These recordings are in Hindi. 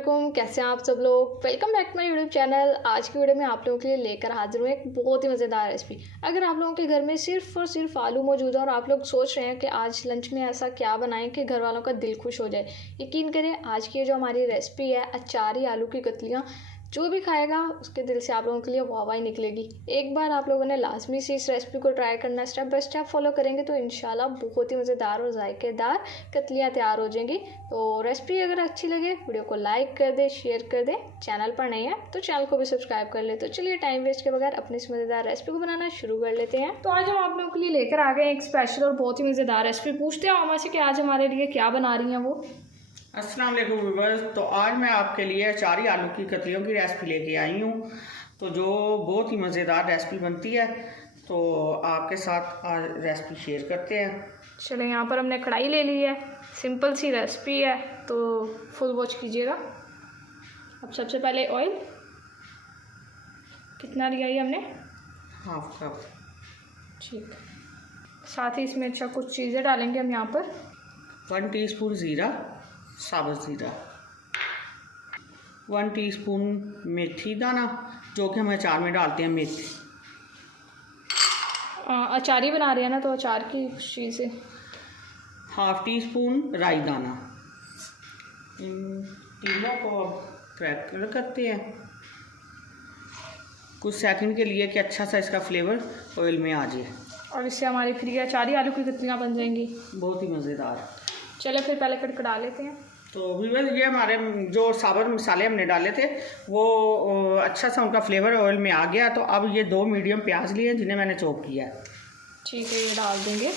वालेकुम, कैसे हैं आप सब लोग। Welcome back to my YouTube channel. आज की वीडियो में आप लोगों के लिए लेकर हाजिर हूँ एक बहुत ही मज़ेदार रेसिपी। अगर आप लोगों के घर में सिर्फ और सिर्फ आलू मौजूद है और आप लोग सोच रहे हैं कि आज लंच में ऐसा क्या बनाएं कि घर वालों का दिल खुश हो जाए, यकीन करें आज की जो हमारी रेसिपी है अचारी आलू की कतलियाँ, जो भी खाएगा उसके दिल से आप लोगों के लिए वाह वाह निकलेगी। एक बार आप लोगों ने लाजमी से इस रेसिपी को ट्राई करना, स्टेप बाय स्टेप फॉलो करेंगे तो इंशाल्लाह बहुत ही मज़ेदार और जायकेदार कतलियाँ तैयार हो जाएंगी। तो रेसिपी अगर अच्छी लगे वीडियो को लाइक कर दे, शेयर कर दे। चैनल पर नहीं है तो चैनल को भी सब्सक्राइब कर ले। तो चलिए टाइम वेस्ट के बगैर अपनी इस मज़ेदार रेसिपी को बनाना शुरू कर लेते हैं। तो आज हम आप लोगों के लिए लेकर आ गए एक स्पेशल और बहुत ही मज़ेदार रेसिपी। पूछते हैं मामा से कि आज हमारे लिए क्या बना रही हैं वो। अस्सलाम वालेकुम व्यूअर्स। तो आज मैं आपके लिए अचारी आलू की कतलियों की रेसिपी लेके आई हूँ, तो जो बहुत ही मज़ेदार रेसिपी बनती है, तो आपके साथ आज रेसिपी शेयर करते हैं। चलो यहाँ पर हमने कढ़ाई ले ली है, सिंपल सी रेसिपी है तो फुल वॉच कीजिएगा। अब सबसे पहले ऑयल कितना लिया है हमने, हाफ कप। ठीक, साथ ही इसमें अच्छा कुछ चीज़ें डालेंगे हम यहाँ पर। 1 टीस्पून ज़ीरा, साबुत ज़ीरा, 1 टीस्पून मेथी दाना, जो कि हम अचार में डालते हैं मेथी। अचार ही बना रहे हैं ना, तो अचार की चीज़ें। हाफ टीस्पून राई दाना। इन तीनों को अब क्रैक करते हैं कुछ सेकंड के लिए कि अच्छा सा इसका फ्लेवर ऑयल में आ जाए, और इससे हमारी फिर ये अचारी आलू की कतलियाँ बन जाएंगी, बहुत ही मज़ेदार। चलो फिर पहले कट डाल लेते हैं। तो व्यूअर्स ये हमारे जो साबुत मसाले हमने डाले थे वो अच्छा सा उनका फ्लेवर ऑयल में आ गया। तो अब ये 2 मीडियम प्याज लिए जिन्हें मैंने चॉप किया है, ठीक है, ये डाल देंगे।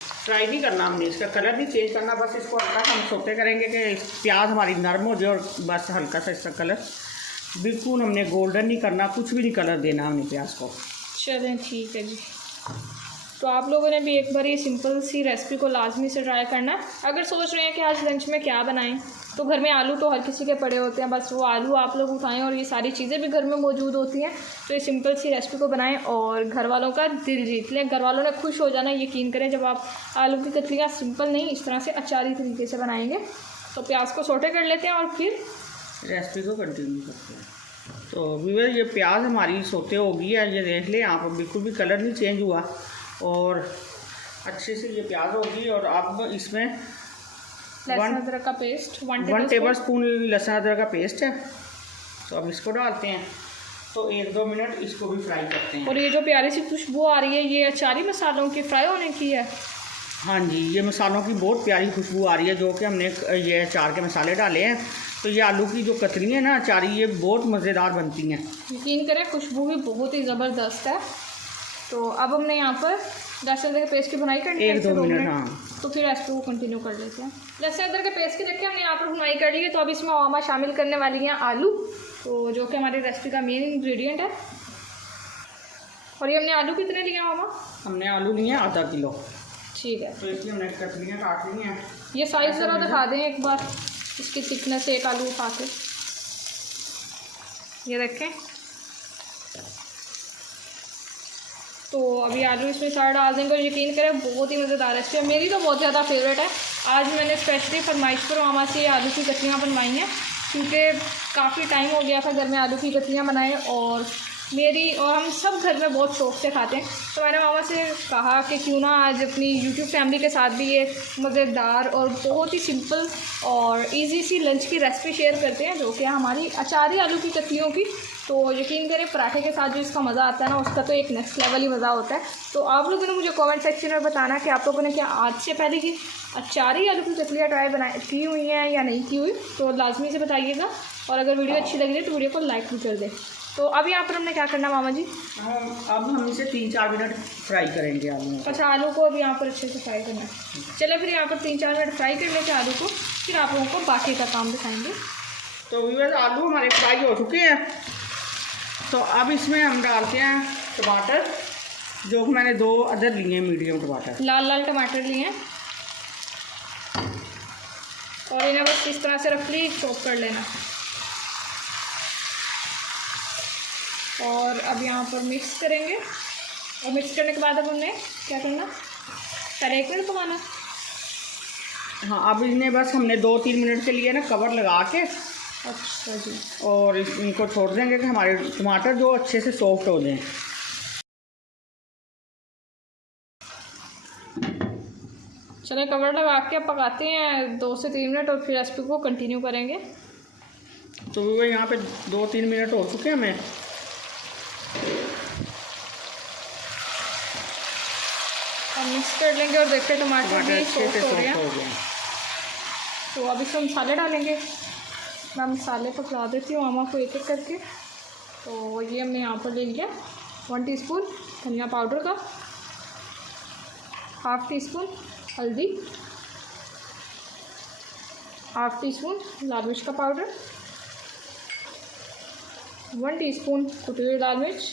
फ्राई नहीं करना हमने, इसका कलर नहीं चेंज करना, बस इसको हल्का सा हम सोते करेंगे कि प्याज हमारी नरम हो जाए, और बस हल्का सा इसका कलर, बिल्कुल हमने गोल्डन नहीं करना, कुछ भी नहीं कलर देना हमने प्याज को। चलें ठीक है जी। तो आप लोगों ने भी एक बार ये सिंपल सी रेसिपी को लाजमी से ट्राई करना। अगर सोच रहे हैं कि आज लंच में क्या बनाएं, तो घर में आलू तो हर किसी के पड़े होते हैं, बस वो आलू आप लोग उठाएं और ये सारी चीज़ें भी घर में मौजूद होती हैं। तो ये सिंपल सी रेसिपी को बनाएं और घर वालों का दिल जीत लें। घर वालों ने खुश हो जाना, यकीन करें, जब आप आलू की कतलियाँ सिंपल नहीं इस तरह से अचारी तरीके से बनाएंगे। तो प्याज को सोटे कर लेते हैं और फिर रेसिपी को कंटिन्यू करते हैं। तो व्यूअर्स ये प्याज हमारी सोते हो गई है, ये देख लें आप, बिल्कुल भी कलर नहीं चेंज हुआ और अच्छे से ये प्याज होगी। और अब इसमें लहसुन अदरक का पेस्ट 1 टेबल स्पून लहसुन अदरक का पेस्ट है, तो अब इसको डालते हैं। तो 1-2 मिनट इसको भी फ्राई करते हैं। और ये जो प्यारी सी खुशबू आ रही है, ये अचारी मसालों की फ्राई होने की है। हाँ जी, ये मसालों की बहुत प्यारी खुशबू आ रही है, जो कि हमने ये अचार के मसाले डाले हैं। तो ये आलू की जो कतली है ना अचारी, ये बहुत मज़ेदार बनती हैं, यकीन करें खुशबू भी बहुत ही ज़बरदस्त है। तो अब हमने यहाँ पर लहसुन अदरक के पेस्ट की भुनाई करनी है 1-2 मिनट। हाँ, तो फिर रेसिपी को कंटिन्यू कर लेते हैं। लहसुन अदरक के पेस्ट की देखिए हमने यहाँ पर भुनाई कर ली है। तो अब इसमें मामा शामिल करने वाली हैं आलू, तो जो कि हमारी रेसिपी का मेन इंग्रेडिएंट है। और ये हमने आलू कितने लिए मामा? हमने आलू लिए आधा किलो, ठीक है। तो इसलिए हमने कतलियाँ काट ली हैं। ये साइज़ ज़रा दिखा दें एक बार, इसकी थिकनेस एक आलू उठा के, ये रखें। तो अभी आलू इसमें सारा डाल देंगे और यकीन करें बहुत ही मज़ेदार रेसिपी है, मेरी तो बहुत ज़्यादा फेवरेट है। आज मैंने स्पेशली फरमाइश पर मामा से आलू की कतलियाँ बनवाई हैं, क्योंकि काफ़ी टाइम हो गया था घर में आलू की कतलियाँ बनाए, और मेरी और हम सब घर में बहुत शौक़ से खाते हैं। तो मैंने मामा से कहा कि क्यों ना आज अपनी यूट्यूब फैमिली के साथ भी ये मज़ेदार और बहुत ही सिंपल और इजी सी लंच की रेसिपी शेयर करते हैं, जो कि हमारी अचारी आलू की कतलियों की। तो यकीन करें पराठे के साथ जो इसका मज़ा आता है ना, उसका तो एक नेक्स्ट लेवल ही मज़ा होता है। तो आप लोगों ने मुझे कमेंट सेक्शन में बताना कि आप लोगों ने क्या आज से पहले की अचारी आलू की कतलियाँ ट्राई की हुई हैं या नहीं की हुई, तो लाजमी से बताइएगा। और अगर वीडियो अच्छी लगी है तो वीडियो को लाइक भी कर दें। तो अब यहाँ पर हमने क्या करना मामा जी? अब हम इसे 3-4 मिनट फ्राई करेंगे आलू। अच्छा, आलू को अब यहाँ पर अच्छे से फ्राई करना है। चलो फिर यहाँ पर 3-4 मिनट फ्राई कर लेते हैं आलू को, फिर आप लोगों को बाकी का काम दिखाएंगे। तो व्यूअर्स आलू हमारे फ्राई हो चुके हैं, तो अब इसमें हम डालते हैं टमाटर, जो कि मैंने 2 अदर लिए हैं, मीडियम टमाटर, लाल टमाटर लिए हैं, और इन्हें बस इस तरह से रफली चॉप कर लेना। और अब यहाँ पर मिक्स करेंगे, और मिक्स करने के बाद अब हमने क्या करना, पहले 1 मिनट पकाना। हाँ, अब इन्हें बस हमने 2-3 मिनट के लिए ना कवर लगा के अच्छा जी। और इनको छोड़ देंगे कि हमारे टमाटर जो अच्छे से सॉफ्ट हो जाएं। चलिए कवर लगा के अब पकाते हैं 2 से 3 मिनट और फिर रेसिपी को कंटिन्यू करेंगे। तो वो यहाँ पे 2-3 मिनट हो चुके हैं हमें। अब मिक्स कर लेंगे और देखते हैं टमाटर भी अच्छे से सॉफ्ट हो गया। सॉफ्ट हो गए। तो अब इसमें मसाले डालेंगे। मैं मसाले पकड़ा देती हूँ आमा को एक एक करके। तो ये हमने यहाँ पर ले लिया 1 टीस्पून धनिया पाउडर का, 1/2 टीस्पून हल्दी, 1/2 टीस्पून लाल मिर्च का पाउडर, 1 टीस्पून कुटी हुई लाल मिर्च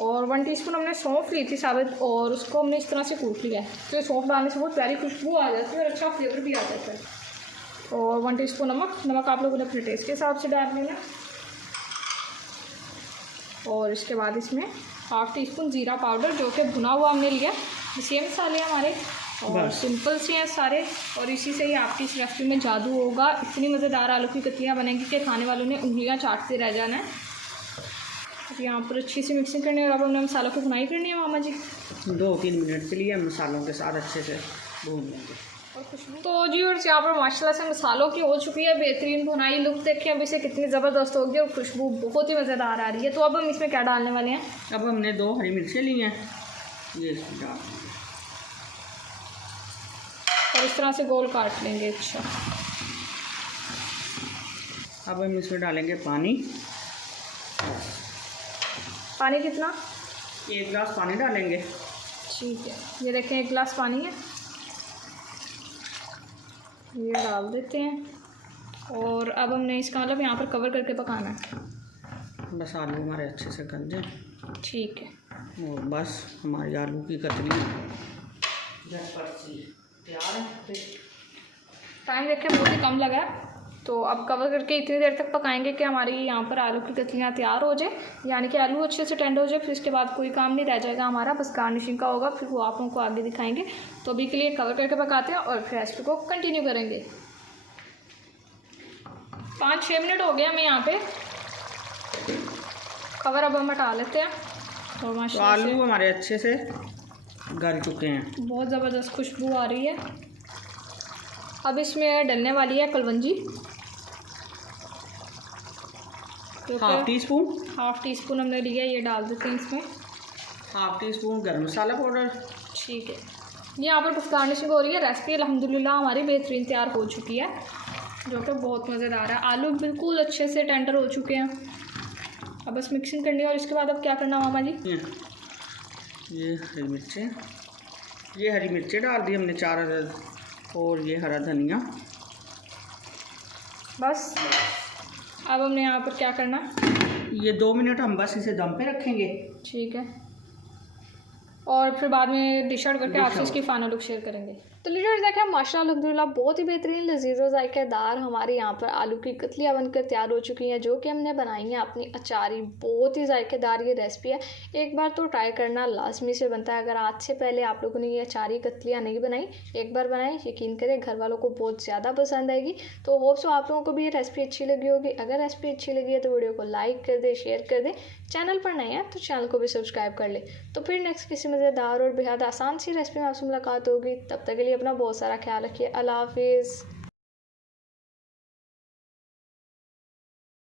और 1 टीस्पून हमने सौंफ ली थी साबित और उसको हमने इस तरह से कूट लिया है। तो सौंफ डालने से बहुत प्यारी खुशबू आ जाती है और अच्छा फ्लेवर भी आ जाता है। और 1 टीस्पून नमक आप लोगों ने अपने टेस्ट के हिसाब से डाल लेना। और इसके बाद इसमें 1/2 टीस्पून ज़ीरा पाउडर जो कि भुना हुआ हमने लिया। सेम मसाले हमारे और सिंपल से हैं सारे और इसी से ही आपकी इस रेसिपी में जादू होगा। इतनी मज़ेदार आलू की कतलियाँ बनेंगी कि खाने वालों ने उंगलियाँ चाटते रह जाना है। अब यहाँ पर अच्छी सी मिक्सिंग करनी है और अब हमने मसालों की भुनाई करनी है मामा जी। 2-3 मिनट के लिए हम मसालों के साथ अच्छे से भून लेंगे। और खुशबू तो जी और यहाँ पर माशाल्लाह से मसालों की हो चुकी है बेहतरीन भुनाई। लुक देखें अब इसे कितनी ज़बरदस्त होगी और खुशबू बहुत ही मज़ेदार आ रही है। तो अब हम इसमें क्या डालने वाले हैं? अब हमने 2 हरी मिर्चें ली हैं, ये इसमें डाल देंगे और इस तरह से गोल काट लेंगे। अच्छा, अब हम इसमें डालेंगे पानी। पानी कितना? 1 गिलास पानी डालेंगे। ठीक है, ये देखें 1 गिलास पानी है, ये डाल देते हैं। और अब हमने इसका मतलब यहाँ पर कवर करके पकाना है। बस आलू हमारे अच्छे से गल जाए। ठीक है, और बस हमारी आलू की कतली तैयार है। टाइम देखें बहुत ही कम लगा है। तो अब कवर करके इतनी देर तक पकाएंगे कि हमारी यहाँ पर आलू की कतलियाँ तैयार हो जाए, यानी कि आलू अच्छे से टेंडर हो जाए। फिर इसके बाद कोई काम नहीं रह जाएगा हमारा, बस गार्निशिंग का होगा, फिर वो आप लोगों को आगे दिखाएंगे। तो अभी के लिए कवर करके पकाते हैं और फिर रेसिपी को कंटिन्यू करेंगे। 5-6 मिनट हो गए हमें यहाँ पे। कवर अब हम हटा लेते हैं और तो माशाल्लाह से आलू हमारे अच्छे से गल चुके हैं। बहुत ज़बरदस्त खुशबू आ रही है। अब इसमें डलने वाली है कलवंजी, तो 1/2 टीस्पून 1/2 टीस्पून हमने लिया, ये डाल देते हैं इसमें। 1/2 टीस्पून गरम मसाला पाउडर। ठीक है, ये यहाँ पर कुछ गार्निशिंग हो रही है। रेसिपी अल्हम्दुलिल्लाह हमारी बेहतरीन तैयार हो चुकी है, जो कि बहुत मज़ेदार है। आलू बिल्कुल अच्छे से टेंडर हो चुके हैं। अब बस मिक्सिंग करनी है और इसके बाद अब क्या करना मामा जी? ये हरी मिर्चें डाल दी हमने 4 अदद और ये हरा धनिया। बस अब हमने यहाँ पर क्या करना? ये 2 मिनट हम बस इसे दम पे रखेंगे। ठीक है, और फिर बाद में डिश आउट करके आपसे इसकी फाइनल लुक शेयर करेंगे। तो लीडर्स देखें माशाल्लाह अल्हम्दुलिल्लाह बहुत ही बेहतरीन लजीज़ और जायकेदार हमारे यहाँ पर आलू की कतलियाँ बनकर तैयार हो चुकी हैं, जो कि हमने बनाई हैं अपनी अचारी। बहुत ही जायकेदार ये रेसिपी है, एक बार तो ट्राई करना लाजमी से बनता है। अगर आज से पहले आप लोगों ने ये अचारी कतलियाँ नहीं बनाई, एक बार बनाएं, यकीन करें घर वालों को बहुत ज़्यादा पसंद आएगी। तो होप सो आप लोगों को भी ये रेसिपी अच्छी लगी होगी। अगर रेसिपी अच्छी लगी है तो वीडियो को लाइक कर दे, शेयर कर दे। चैनल पर नए हैं तो चैनल को भी सब्सक्राइब कर ले। तो फिर नेक्स्ट किसी मज़ेदार और बेहद आसान सी रेसिपी में आपसे मुलाकात होगी। तब तक के लिए अपना बहुत सारा ख्याल रखिए। अल्लाह हाफिज़।